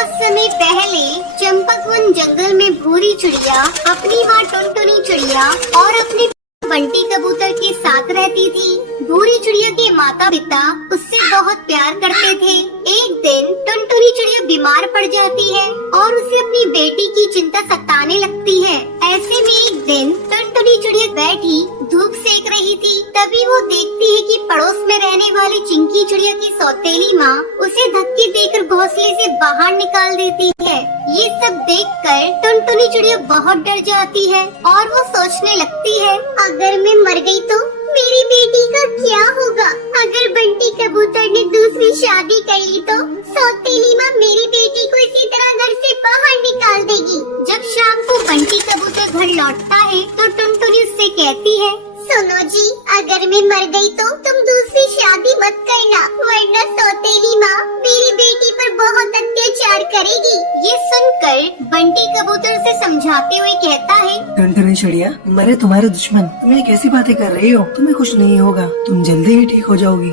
बहुत समय पहले चंपकवन जंगल में भूरी चिड़िया अपनी माँ टुनटुनी चिड़िया और अपने बंटी कबूतर के साथ रहती थी। भूरी चिड़िया के माता पिता उससे बहुत प्यार करते थे। एक दिन टुनटुनी चिड़िया बीमार पड़ जाती है और उसे अपनी बेटी की चिंता सताने लगती है। ऐसे में एक दिन टुनटुनी चिड़िया बैठी धूप सेक रही थी। तभी वो देखती है कि पड़ोस में रहने वाली चिंकी चिड़िया की सौतेली माँ उसे धक्के देकर घोंसले से बाहर निकाल देती है। ये सब देखकर टुनटुनी चिड़िया बहुत डर जाती है और वो सोचने लगती है, अगर मैं मर गई तो मेरी बेटी का क्या होगा? अगर बंटी कबूतर ने दूसरी शादी कर ली तो सौतेली माँ मेरी बेटी को इसी तरह घर से बाहर निकाल देगी। जब शाम को बंटी कबूतर घर लौटता है तो टुनटुनी उससे कहती है, सुनो जी, अगर मैं मर गई तो तुम दूसरी शादी मत करना, वरना सौतेली माँ मेरी बेटी पर बहुत अत्याचार करेगी। ये सुनकर बंटी कबूतर से समझाते हुए कहता है, टुनटुनी चिड़िया, मरे तुम्हारे दुश्मन, तुम ये कैसी बातें कर रही हो? तुम्हें कुछ नहीं होगा, तुम जल्दी ही ठीक हो जाओगी।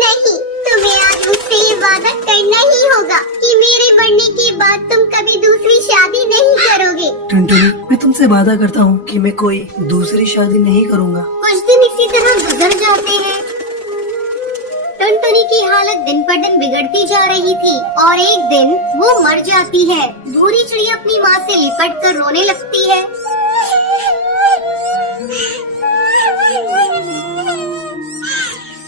नहीं, तुम्हें आज मुझसे ये वादा करना ही होगा कि मेरे मरने के बाद तुम कभी दूसरी शादी नहीं करोगे। टुनटुनी, मैं तुमसे वादा करता हूँ कि मैं कोई दूसरी शादी नहीं करूँगा। कुछ दिन इसी तरह गुजर जाते हैं। टुनटुनी की हालत दिन पर दिन बिगड़ती जा रही थी और एक दिन वो मर जाती है। भूरी चिड़िया अपनी माँ से लिपट कर रोने लगती है।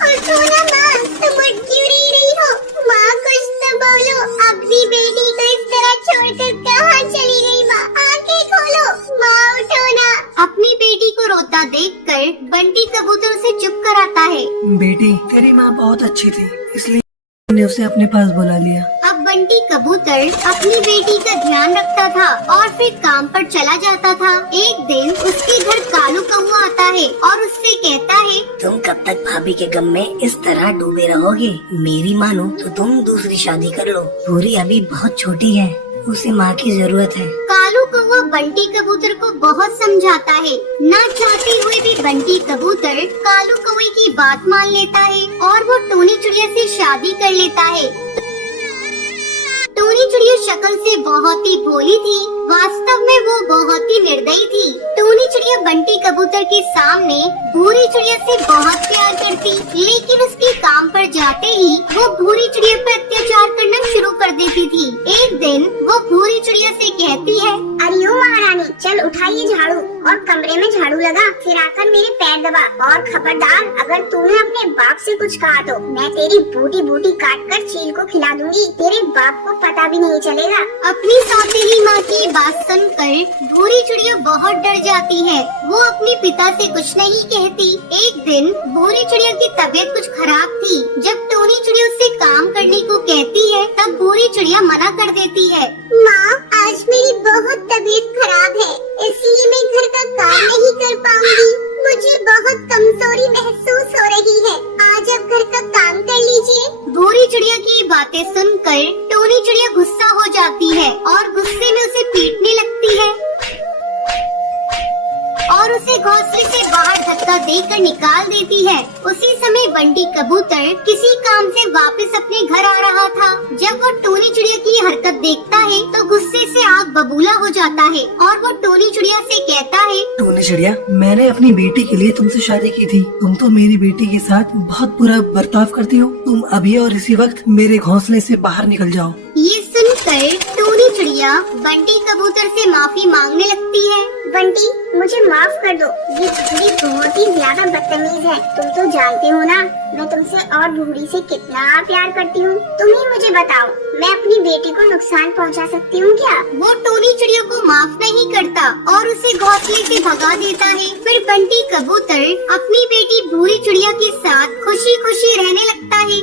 उठो ना माँ, तुम उठ क्यों नहीं रही हो? माँ कुछ तो बोलो, अपनी बेटी को इस तरह छोड़कर कहाँ चली गई? माँ आंखें खोलो, माँ उठो ना। अपनी बेटी को रोता देखकर बंटी कबूतर उसे चुप कराता है। बेटी, तेरी माँ बहुत अच्छी थी, इसलिए मैंने उसे अपने पास बुला लिया। अब बंटी कबूतर अपनी बेटी का ध्यान रखता था और फिर काम पर चला जाता था। एक दिन उसके घर कालू कौवा आता है और उससे कहता है, तुम कब तक भाभी के गम में इस तरह डूबे रहोगे? मेरी मानो तो तुम दूसरी शादी कर लो। भूरी अभी बहुत छोटी है, उसे माँ की जरूरत है। कालू कौवा बंटी कबूतर को बहुत समझाता है। ना चाहते हुए भी बंटी कबूतर कालू कौवे की बात मान लेता है और वो टूनी चिड़िया से शादी कर लेता है। टूनी चिड़िया शक्ल से बहुत ही भोली थी, वास्तव में वो बहुत ही निर्दयी थी। टूनी चिड़िया बंटी कबूतर के सामने भूरी चिड़िया से बहुत प्यार करती, लेकिन उसके काम पर जाते ही वो भूरी चिड़िया पर अत्याचार करना शुरू कर देती थी। एक दिन वो भूरी चिड़िया से कहती है, अरे ओ महारानी, चल उठाइए झाड़ू और कमरे में झाड़ू लगा, फिर आकर मेरे पैर दबा, और खबरदार अगर तूने अपने बाप से कुछ कहा तो मैं तेरी बूटी बूटी काट कर चील को खिला दूंगी, तेरे बाप को पता भी नहीं चलेगा। अपनी सौतेली माँ की बात सुनकर भूरी चिड़िया बहुत डर जाती है। वो अपने पिता से कुछ नहीं कहती। एक दिन भूरी चिड़िया की तबीयत कुछ खराब थी। जब टूनी चिड़िया उससे काम करने को कहती है तब भूरी चिड़िया मना कर देती है। माँ, आज मेरी बहुत तबीयत खराब है, इसलिए मैं घर का काम नहीं कर पाऊंगी। मुझे बहुत कमजोरी महसूस हो रही है, आज आप घर का काम कर लीजिए। भूरी चिड़िया की बातें सुनकर टूनी चिड़िया गुस्सा हो जाती है और गुस्से में उसे पीटने लगती है और उसे घोंसले से बाहर धक्का देकर निकाल देती है। उसी समय बंटी कबूतर किसी काम से वापस अपने घर आ रहा था। जब वो टूनी चिड़िया की हरकत देखता है तो गुस्से से आग बबूला हो जाता है और वो टूनी चिड़िया से कहता है, टूनी चिड़िया, मैंने अपनी बेटी के लिए तुमसे शादी की थी, तुम तो मेरी बेटी के साथ बहुत बुरा बर्ताव करती हो। तुम अभी और इसी वक्त मेरे घोंसले से बाहर निकल जाओ। ये सुनकर टूनी चिड़िया बंटी कबूतर से माफी मांगने लगती है। बंटी, मुझे माफ कर दो, ये भूरी बहुत ही ज्यादा बदतमीज है। तुम तो जानते हो ना मैं तुमसे और भूरी से कितना प्यार करती हूँ। तुम ही मुझे बताओ, मैं अपनी बेटी को नुकसान पहुँचा सकती हूँ क्या? वो टूनी चिड़िया को माफ नहीं करता और उसे घोंसले से भगा देता है। फिर बंटी कबूतर अपनी बेटी भूरी चिड़िया के साथ खुशी खुशी रहने लगता है।